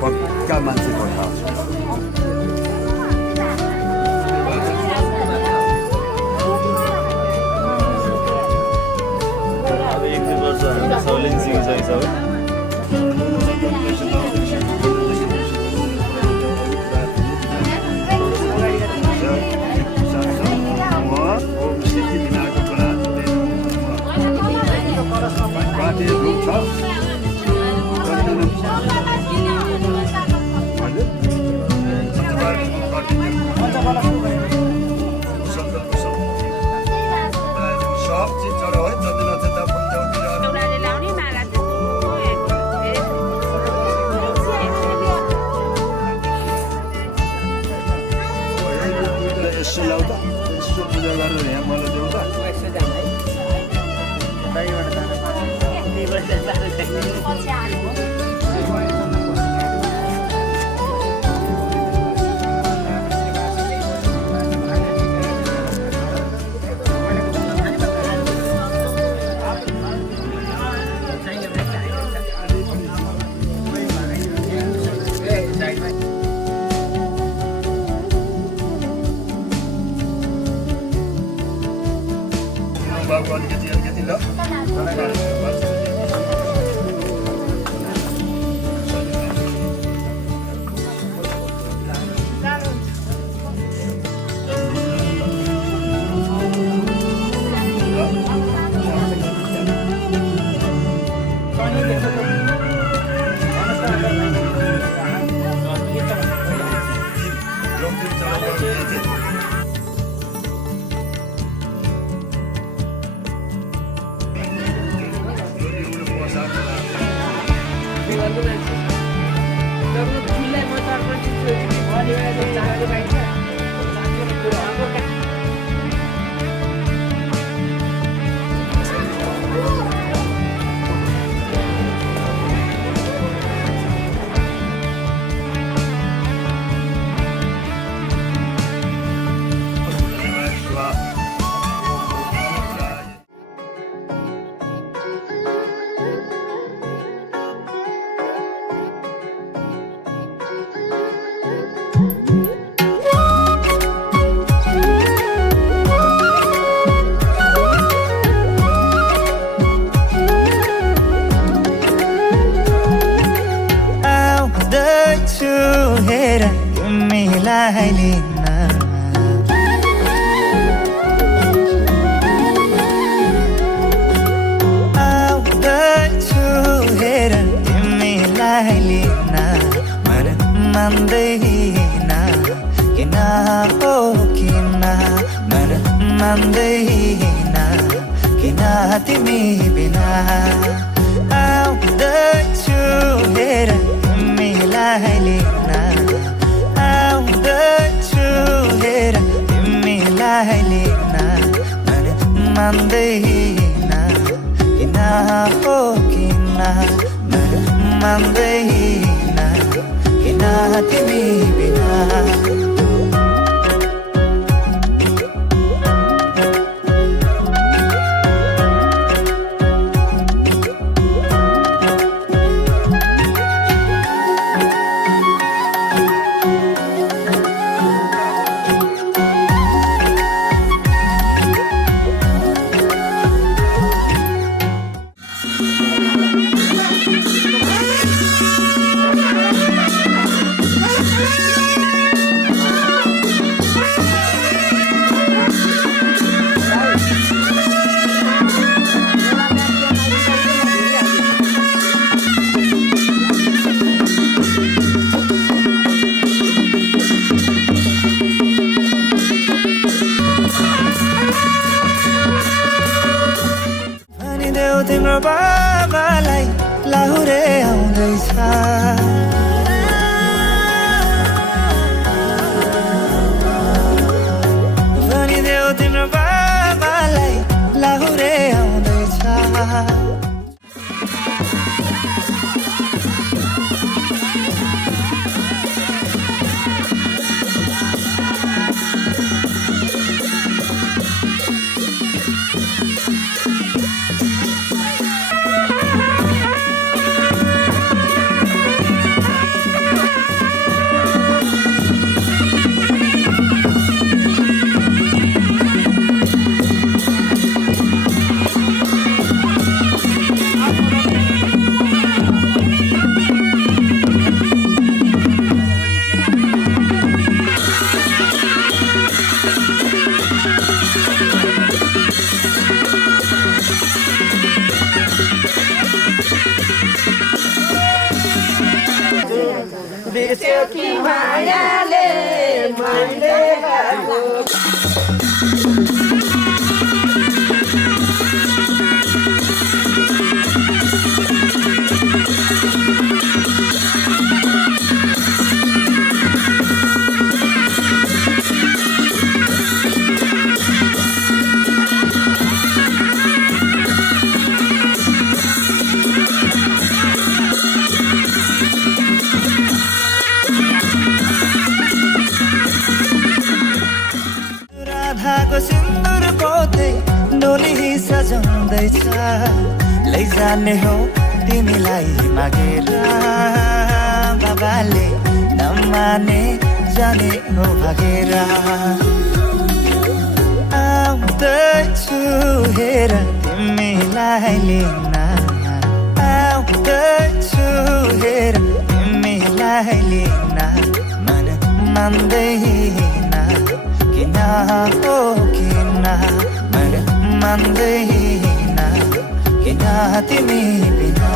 पक्का मान्छे पठाउँछ Saulensi bisa isau. तिमी बिना आउँदैछु हेर तिमीलाई लिन आउँदैछु हेर तिमीलाई लिन मन मान्दैन किन हो किन मन मान्दैन किन तिमी बिना बिर्स्यो कि मायाले मैले गाएको राधाको सिन्दुर पोते डोली सजाउँदैछ लैजाने हो तिमीलाई मागेर बाबाले नमाने जाने हो भागेर आउँदैछु हेर तिमीलाई लिन आउँदैछु हेर तिमीलाई लिन मन मान्दैन किन हो किन मन मान्दैन किन तिमी बिना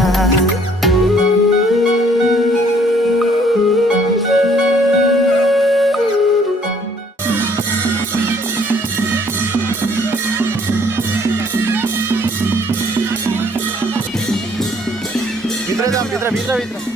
भित्र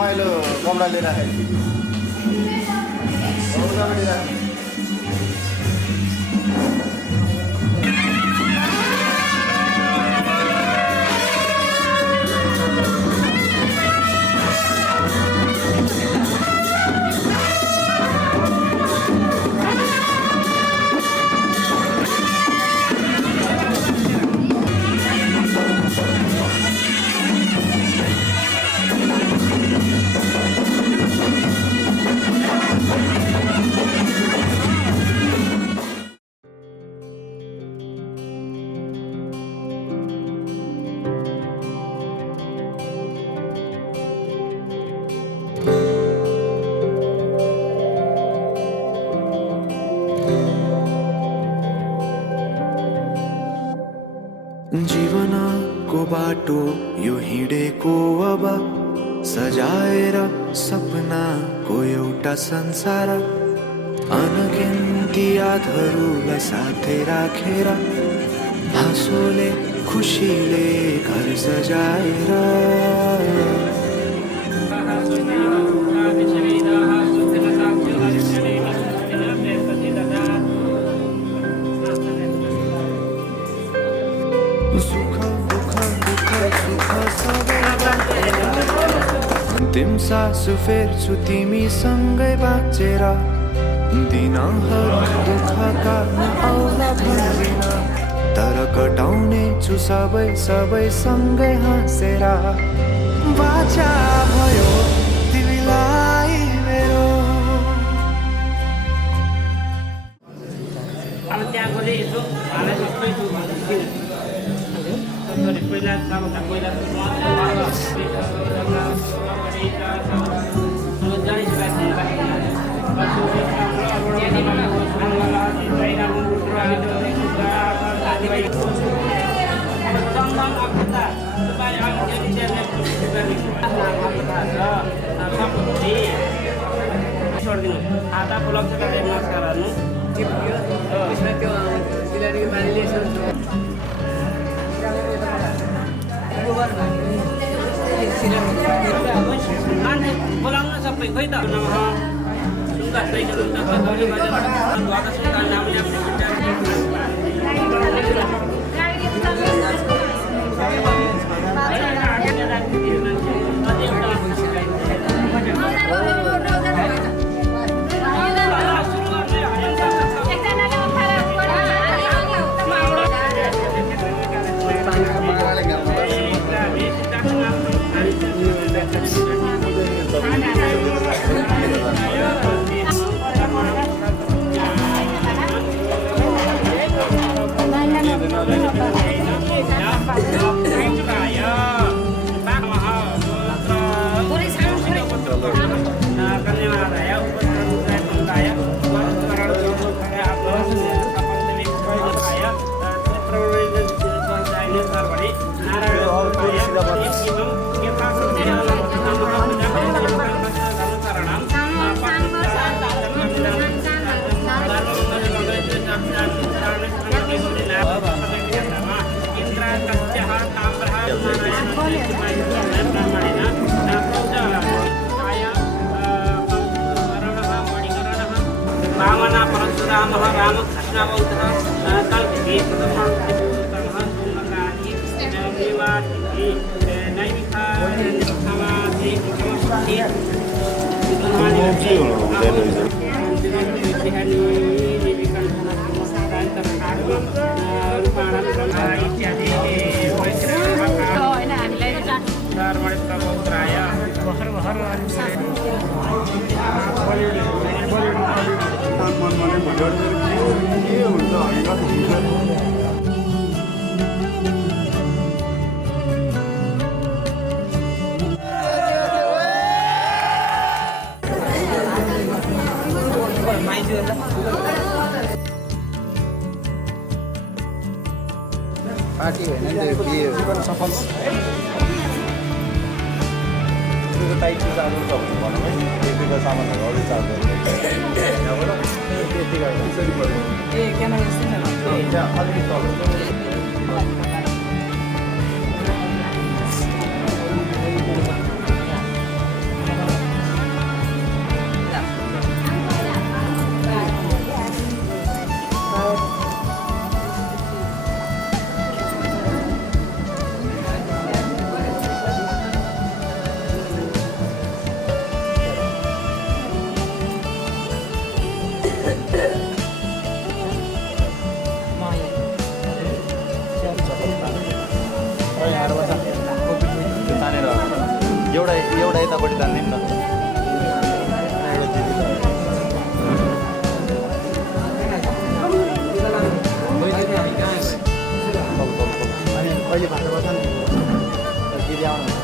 पहेँलो गमला लिएर बाटो यो हिँडेको अब सजाएर सपनाको एउटा संसार अनगिन्ती यादहरूलाई साथै राखेर हाँसोले खुसीले घर सजाएर अन्तिम सास फेर्छु तिमीसँगै बाँचेर दिनहरू दुःखका आउला भन्दिन तर कटाउने छु सबै सँगै हाँसेर बाचा भयो तिमीलाई मेरो अब त्यहाँ गएर यसो हालै सबै छु पहिला आता पुलक्छ गरेर नमस्कारहरू बोलाउन सबै खोइ त पार्टी होइन नि त्यो बिहे हो सफल त्यो टाइपको चार्जर छ भनौँ है त्यतिको सामानहरू अरू चार्जर ए क्यामेरा अलिकति तल एउटा यतापट्टि तान्दिउँ न अहिले भान्दा पर्छ नि दिदी आउनु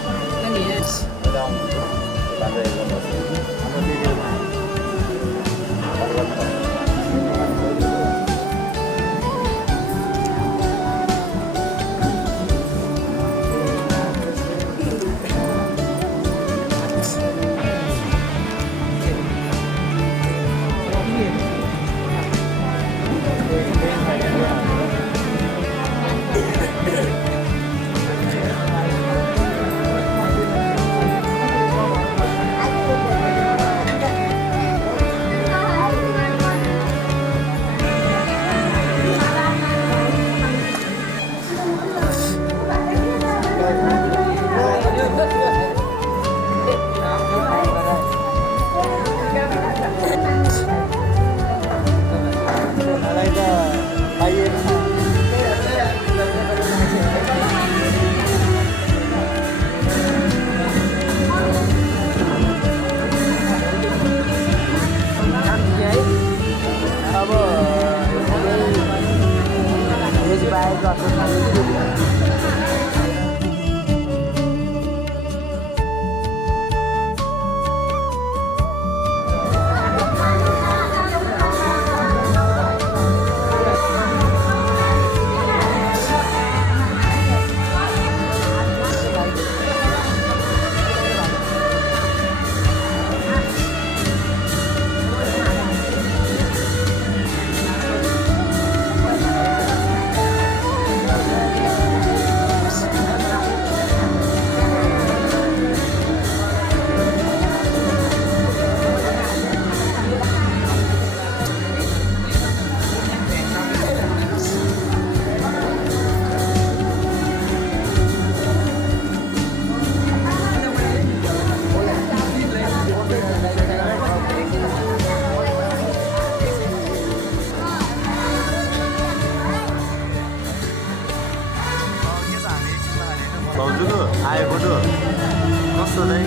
भाउजूको आएको छु कस्तो नै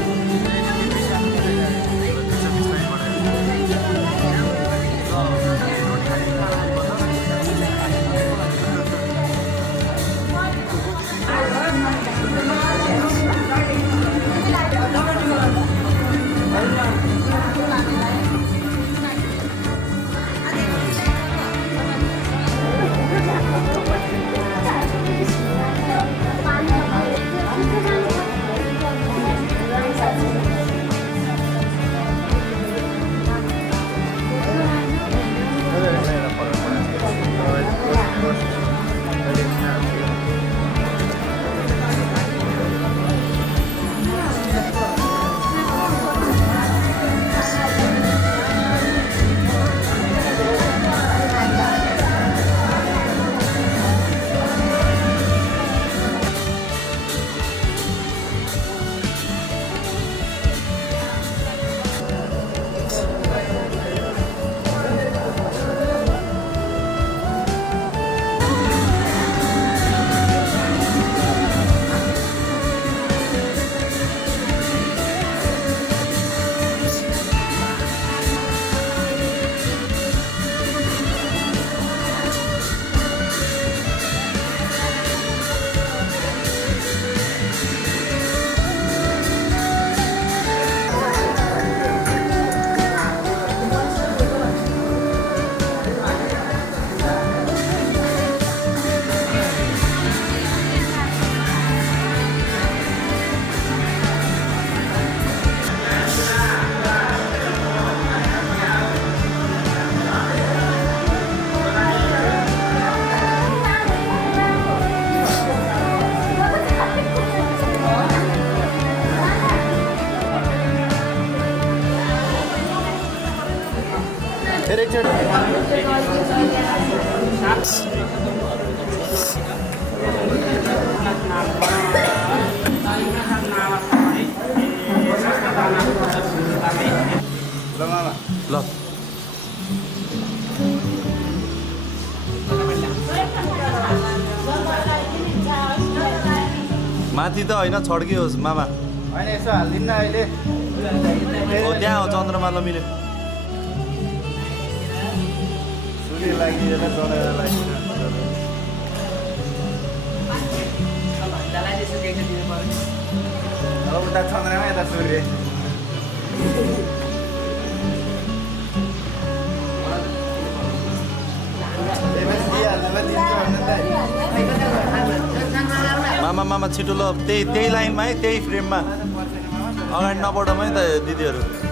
ल माथि त होइन छड्कियोस् मामा होइन यसो हालिदिन्न अहिले हो त्यहाँ हो चन्द्रमा ल मिल्यो सूर्य लागिएर चढेर लागिन्छ अब उता चन्द्रमा यता सूर्य मामा मामा छिटो ल त्यही लाइनमा है त्यही फ्रेममा अगाडि नबढौँ है त दिदीहरू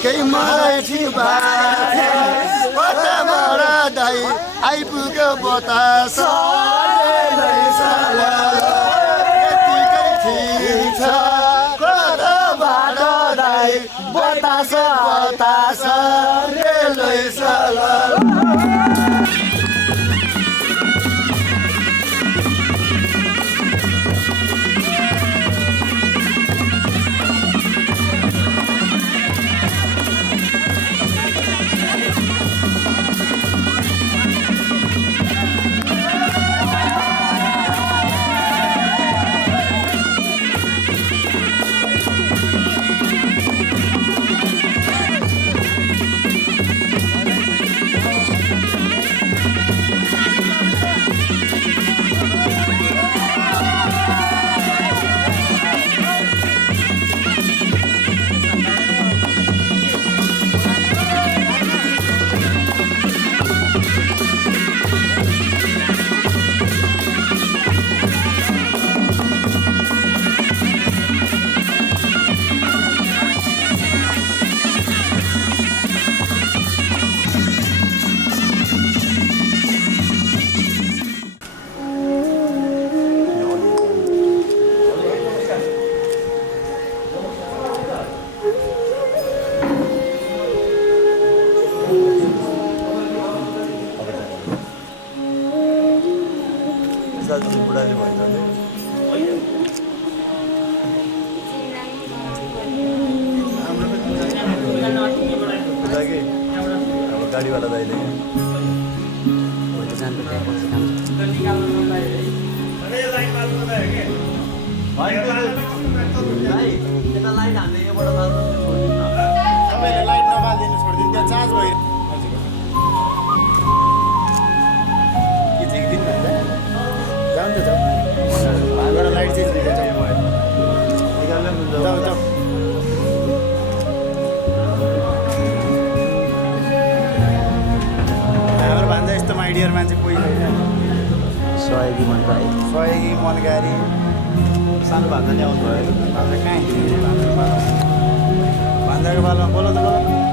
त्यतिकै मलाई ठिबाथे कताबाट दाइ आइपुग्यो बतास त्यतिकै ठिक छ कताबाट दाइ बतास बतास रेलै साला बुढाले भन्छ अब गाडीवाला दाइले तपाईँले लाइट नबालिदिनु छोडिदिनु त्यहाँ चार्ज भयो जाउँ त जाउँ भाइबाट लाइट चाहिँ जाउँ जाउँ हाम्रो भान्जा यस्तो माइडियर मान्छे कोही छैन सहयोगी मनकारी सहयोगी मनकारी सानो भान्जा नि आउनु भयो भान्जा कहाँ भान्जाको बालमा बोल त बोल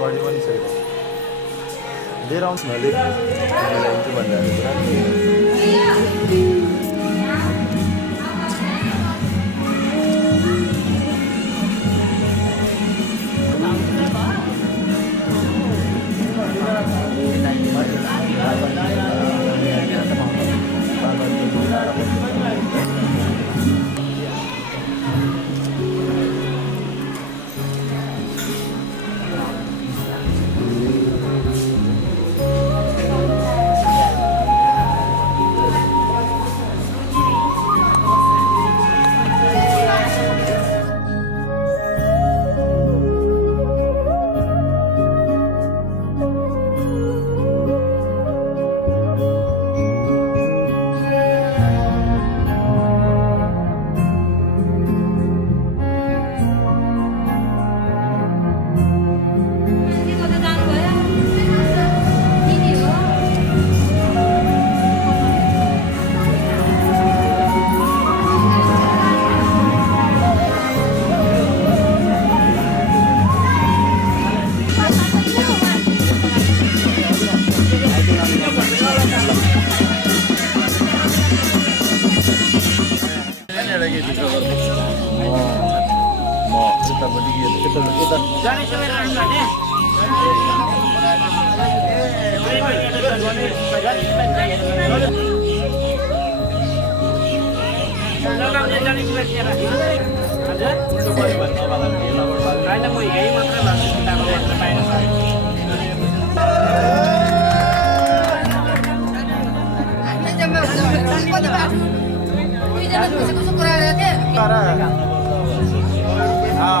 घडी पनि छ लिएर आउँछ न ल्याइदिन्छु भन्दा ट्याकै भित्र गर्नु म यतापट्टि यता जाने समय राख्नु भने लगाउने जाने समय त्यहाँ राख्नु हजुर होइन म यही मात्रै भन्छु मात्र बाहिर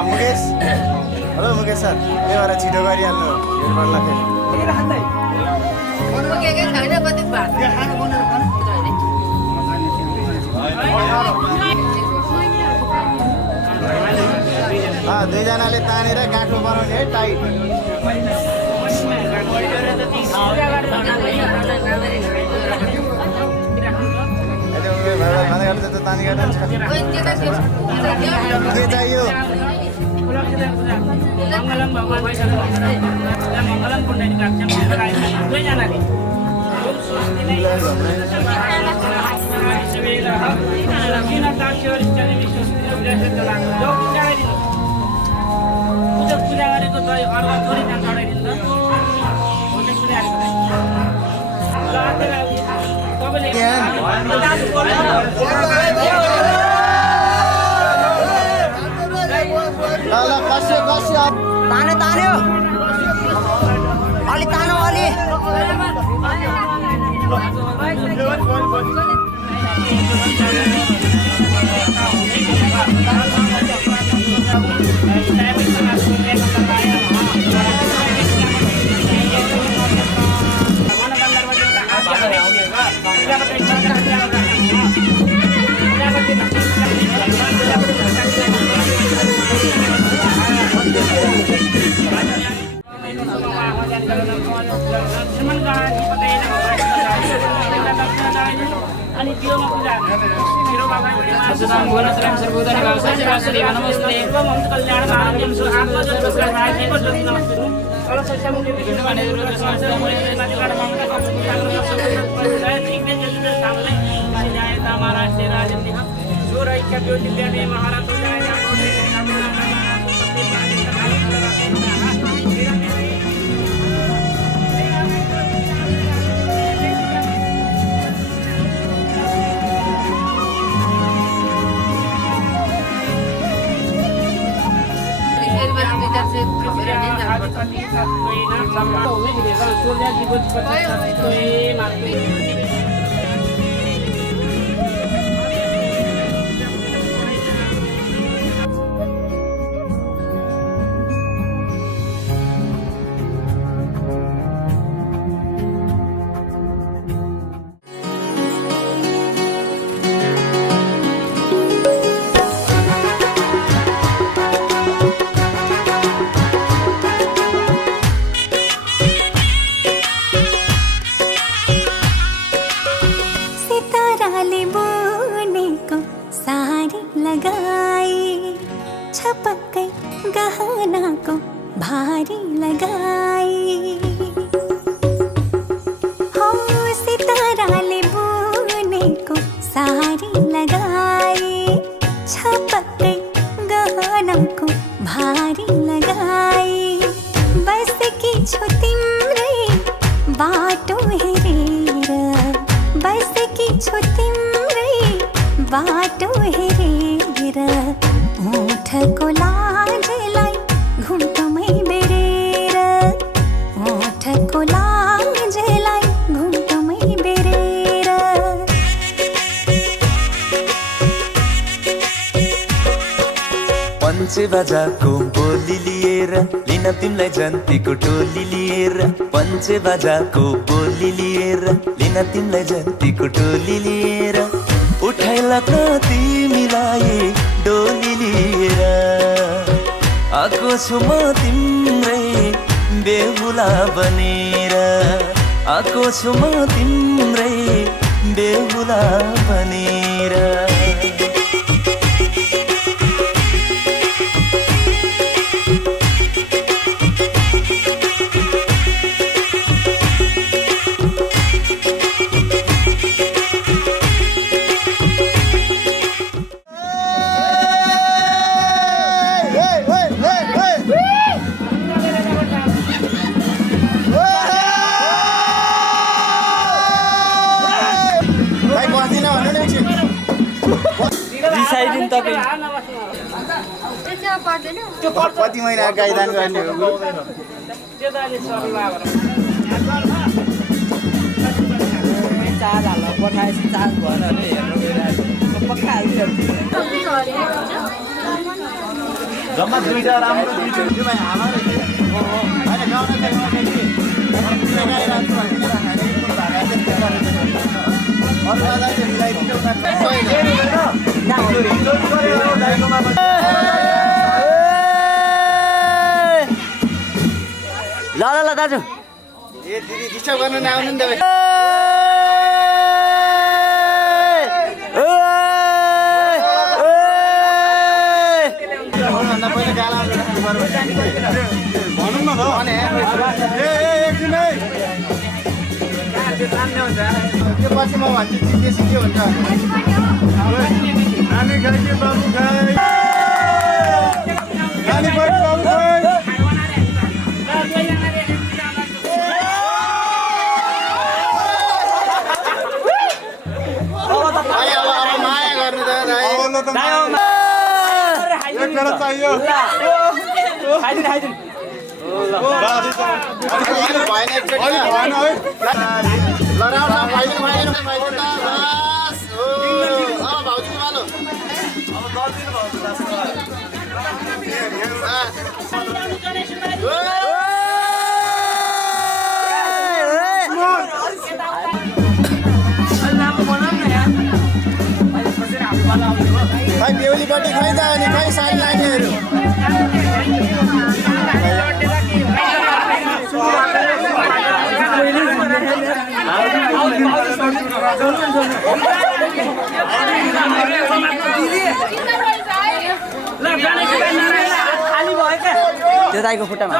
मुकेश हेलो मुकेश सर त्यही भएर छिटो गरिहाल्नु दुईजनाले तानेर गाँठो बनाउने है टाइट के चाहियो मङ्गलम भगवान् मङ्गलम पुण्य दुईजनाले पूजा गरेको दही अर्वा थोरै त्यहाँ चढाइदिनु तान्यो तान्यो अलि तानो अलि अनि त्योमा पूजा मेरो बाबा गोनाश्रम सर्वोदय भावसाची वासुदेव नमस्ते हम कल्याण आरोग्यम सुखात्मा जस्तो राखी को जस्तो नमस्ते अल सच्चा मुनि विष्णु भनेर समस्त मुनि माथिबाट ममता जय ठीक जल्दी सामने जाए ता महाराष्ट्र राजन दिख जो रही का ज्योति देने महाराज जाए गहना को भारी लगाई हो सितारा ले बुने को सारी लगाई छपक गहना को भारी लगाई बस की छु तिम्रै बाटो हेरेर बस की छु तिम्रै बाटो हेरेर ओठको लाजलाई घुम्टमै बेरेर ओठको लाजलाई घुम्टमै बेरेर पञ्चे बाजाको बोली लिएर लिन तिमीलाई जन्तीको टोली लिएर पञ्चे बाजाको बोली लिएर लिन तिमीलाई जन्तीको टोली लिएर उठाइला तिमीलाई डोली लिएर आएको छु म तिम्रै बेहुला बनेर आएको छु म तिम्रै बेहुला बनेर कति महिना गाईदान गर्ने हो गुरु? त्यो त अहिले सर्ला चार्ज हाल्न पठाएपछि चार्ज भएन भने हेर्नु गइरहेको पक्का हालिदिन्छ जम्मा दुईटा राम्रो दुईटा त्यो भाइ हाम्रो होइन गाउन चाहिँ गाइरहेको छु अरूलाई चाहिँ मिलाइदिनु ल ल ल दाजु ए दिदी डिस्टर्ब गर्न नआउनु नि तपाईँ भन्दा पहिला गाला भनौँ न ल एकछिन है त्यो पछि म भन्छु त्यसै के हुन्छ नानी खाइ कि बाबु खाइ नानी खाइ बाबु खाइ अब माया गर्नु त एक फेर चाहियो भएन एकचोटि अलि भएन है लडाउन भाइदिनु बस हो भाउजूको मालो खै बेहुलीपट्टि खै त अनि खै सारी लानेहरू त्यो दाइको खुट्टामा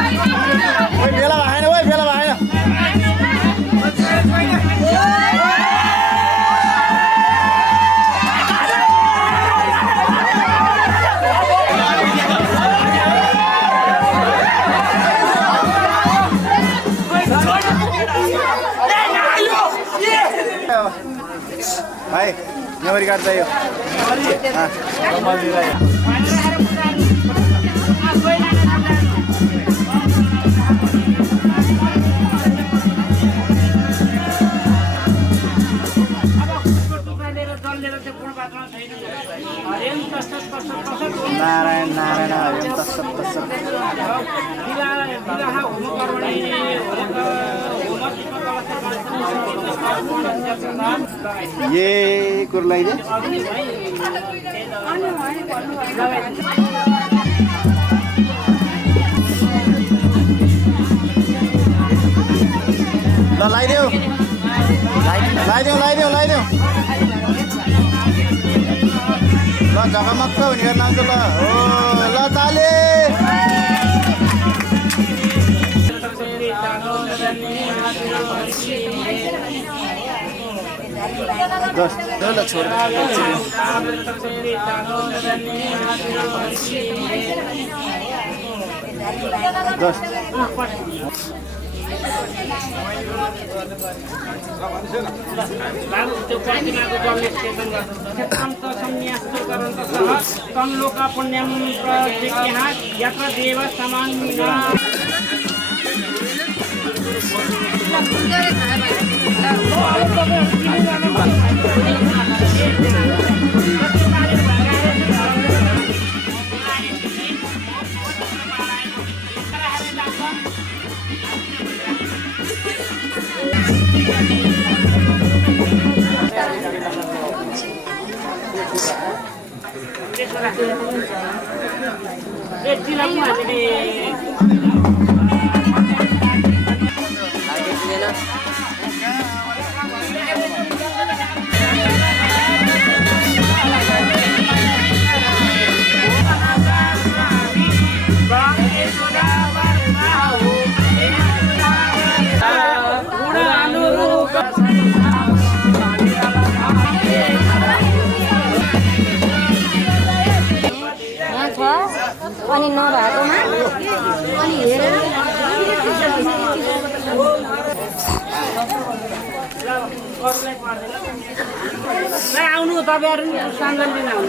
बेला भएन ओ बेला भएन भाइ मेमोरी कार्ड चाहियो नारायण नारायण हरिओम तत्सत तत्सत ये कुरो लगाइदे ल लगाइदेऊ लगाइदेऊ ल झकमक्क हुने गर्न आउँछ ल हो ल ताले ल छोड लोका पुण्यम यत्र देव समान अरूलाई पर्दैन ल आउनु तपाईँहरू नि सन्जन लिन आउनु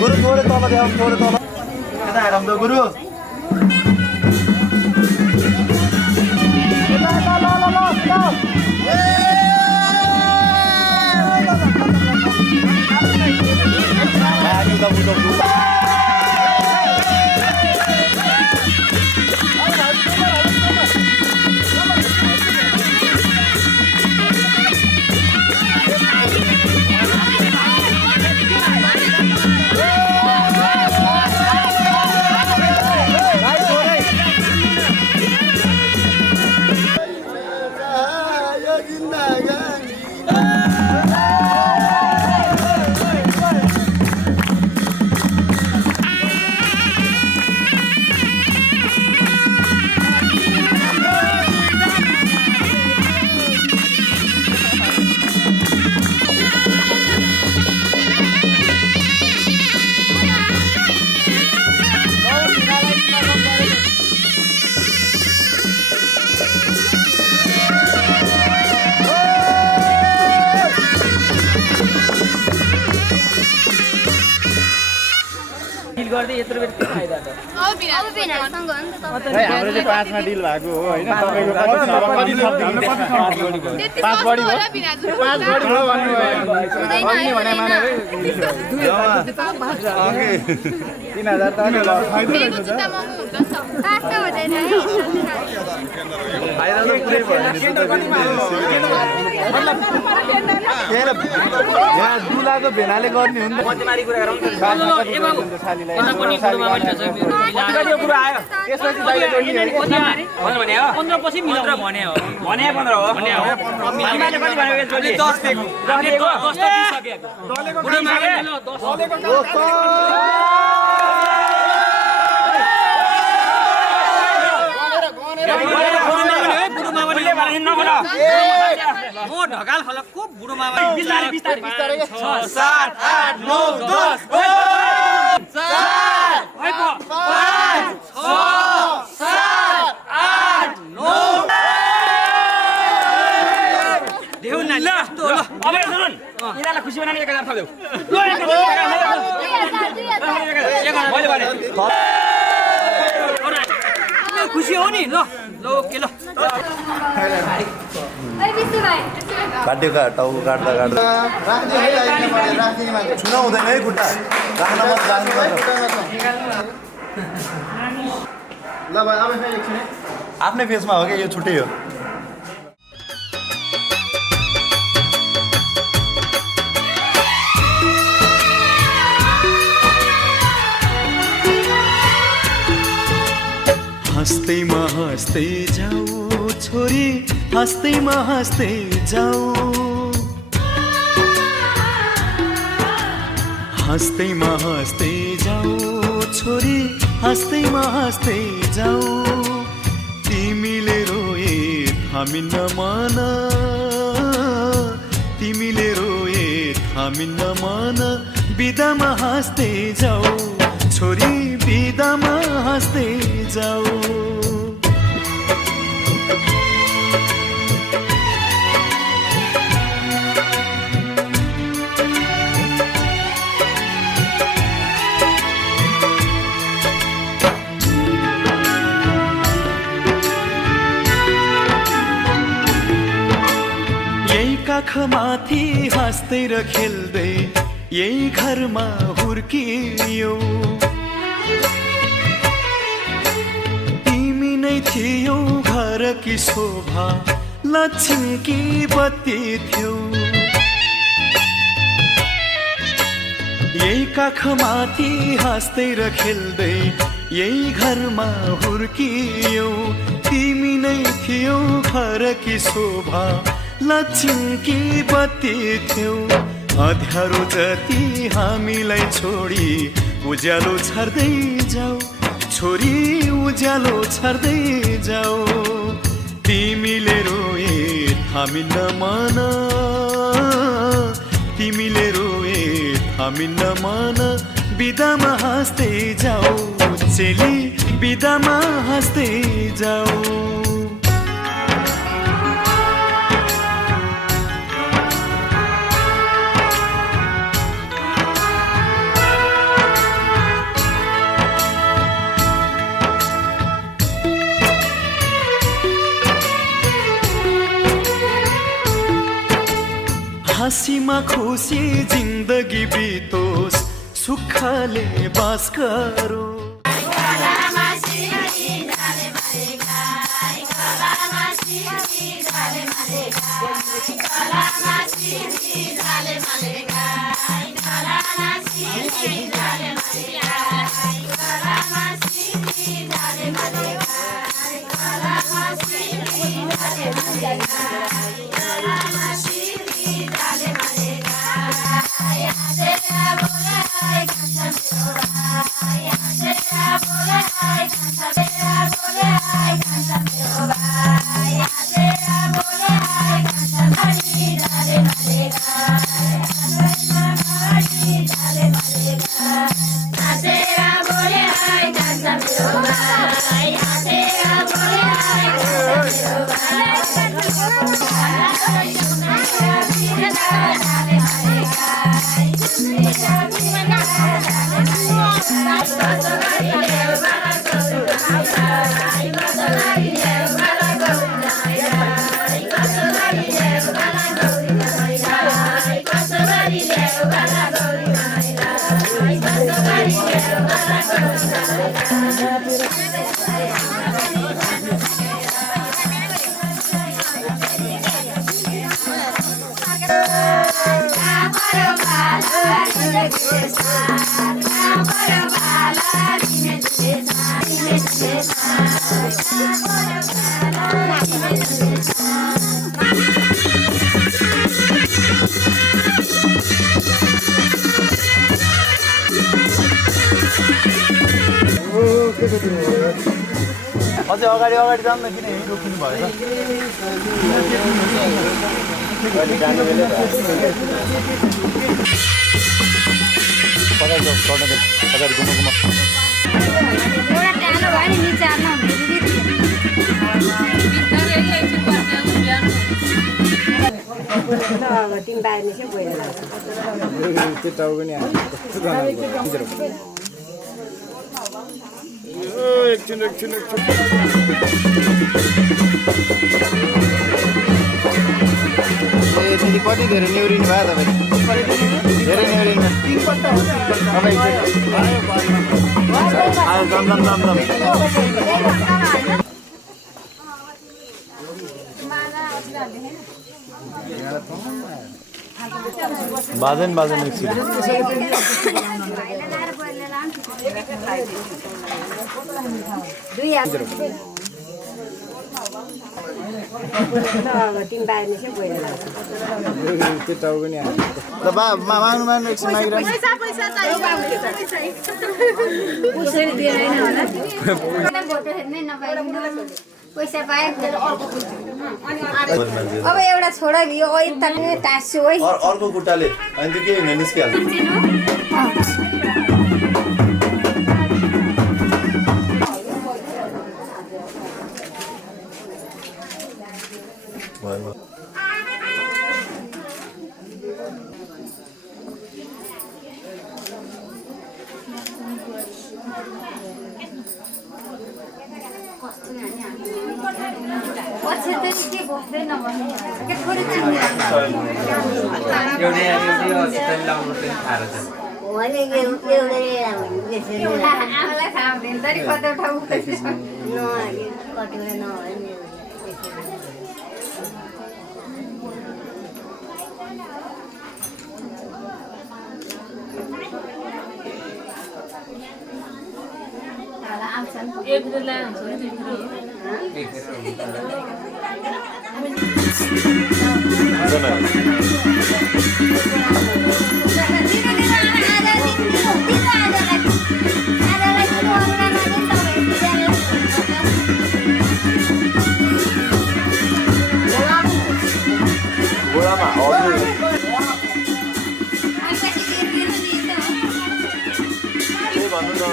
गुरु थोरै तल ल्याऊ थोरै तल यता हेरौँ त गुरु गर्दै यत्रो बेर के फाइदा त अब बिनासँग हो नि त भाइ हाम्रो चाहिँ 5 मा डिल भएको हो हैन तपाईको कति छ हाम्रो 5 बढी भयो 5 बढी भयो भन्नु भयो अनि भने माने रे 3000 त अनि फाइदा रहेछ त पास त हुँदैन है फाइदा त पुरै भयो यहाँ दुलाको भेनाले गर्ने हो नि त मध्यमारी कुरा गरौँ न सालीलाई पनि बुढोमा पनि छ मेरो कति कुरा आयो त्यसपछि दाइले जोड्ने हो भने 15 पछि मिलाउनु भने हो भने 15 हो भने हो हामीले कति भन्यो यसले 10 दिएको 10 त दिइसक्यो बुढोमा म ढकाल खलकको बुढोमा बिस्तारै बिस्तारै 6 7 8 9 10 देऊ न यस्तो ल अब सुन यिनीलाई खुसी बनाउने 1000 थप देऊ ल खुसी हो नि ल ल ओके ल काट्यो का टाउको काट्दा काट्दा छुन हुँदैन है खुट्टा राख्न मत जानु ल भाइ अब एकछिन आफ्नै फेसमा हो क्या यो छुट्टै हो हँस्दैमा हँस्दै जाऊ छोरी हँस्दैमा हँस्दै जाऊ हँस्दैमा हँस्दै जाऊ छोरी हँस्दैमा हँस्दै जाऊ तिमीले रोए थामिन्न मन तिमीले रोए थामिन्न मन बिदामा हाँस्दै जाऊ छोरी बिदामा हाँस्दै जाऊ यही काखमाथि हाँस्दै र खेल्दै यही घरमा हुर्कियौ तिमी नै थियौ घर की शोभा लक्ष्मी की बत्ती थियौ यही काखमाथि हाँस्दै र खेल्दै यही घरमा हुर्कियौ तिमी नै थियौ घर की शोभा लक्ष्मी की बत्ती थियौ अँध्यारो जति हामीलाई छोडी उज्यालो छर्दै जाऊ छोरी उज्यालो छर्दै जाऊ तिमीले रोए थामिन्न मन तिमीले रोए थामिन्न मन बिदामा हाँस्दै जाऊ चेली बिदामा हाँस्दै जाऊ हाँसीमा खुसी जिन्दगी बितोस् सुखले बास गरो अझै अगाडि अगाडि जान्न किन यहीँ रोकिनु भएछ अगाडि घुम्नुमा एकछिन कति धेरै न्युरिनु भयो तपाईँ धेरै न्युरिनु बाजन बाजन एकछिन पैसा पाए अब एउटा छोरा लियो टाँस्छु है अर्को खुट्टाले अनि त्यो के हुन निस्किहाल्छ आमालाई थाहा हुँदैन तरी कतै ठाउँ हुँदैन गोडामा हजुर त्यही भन्नु न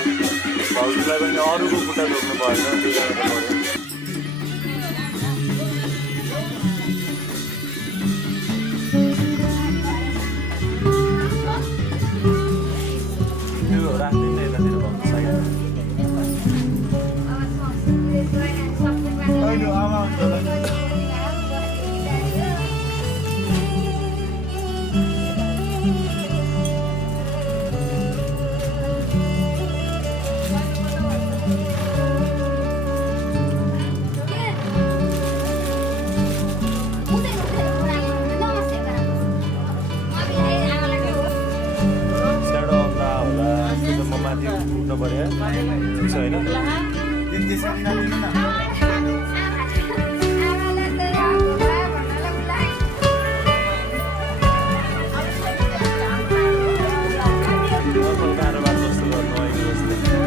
भाउजूलाई पनि अरूको खुट्टा रोक्नु भएन त्यही कारण पऱ्यो त्यो राख्दिनँ यतातिर भन्नु साइड माथि उठ्नु पऱ्यो ठिक छ होइन कारोबार जस्तो गर्नु अहिले जस्तो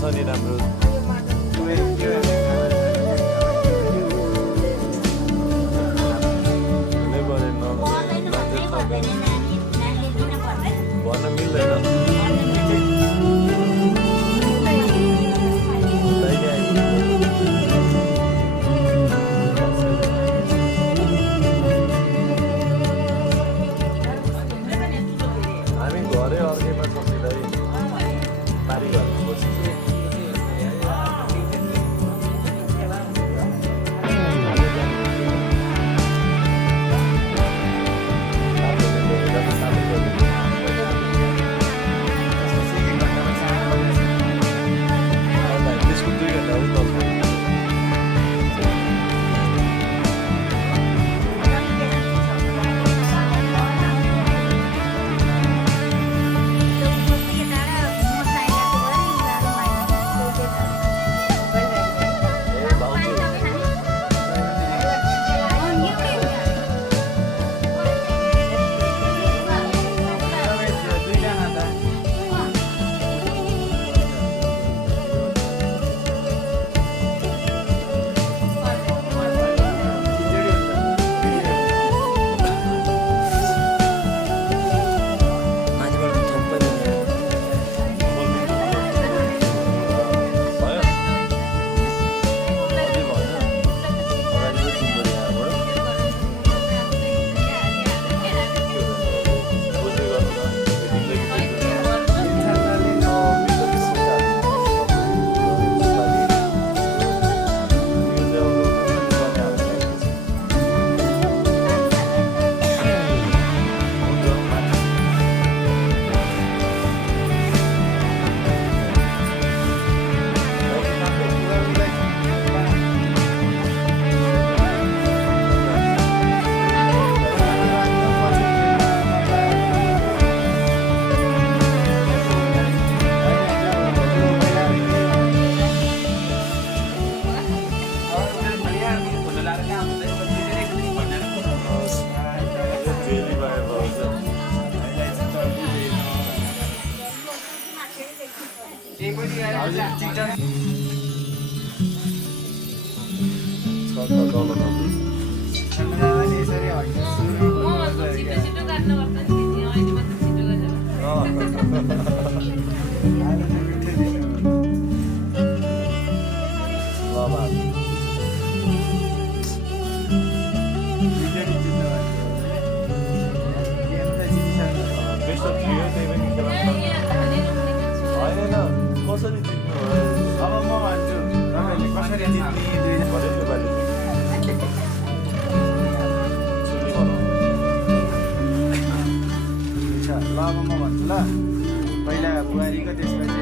छ नि राम्रो भन्न मिल्दैन हामी घरै अर्कैमा सम्झिँदै पारी घरमा बसिन्छ त्यसको 2 घण्टा हो 10 घण्टा कसरी जित्नु अब म भन्छु तपाईले कसरी जित्ने भनेको बारे सुनि भन्नु ल अब म भन्छु ल पहिला बुहारीको त्यसपछि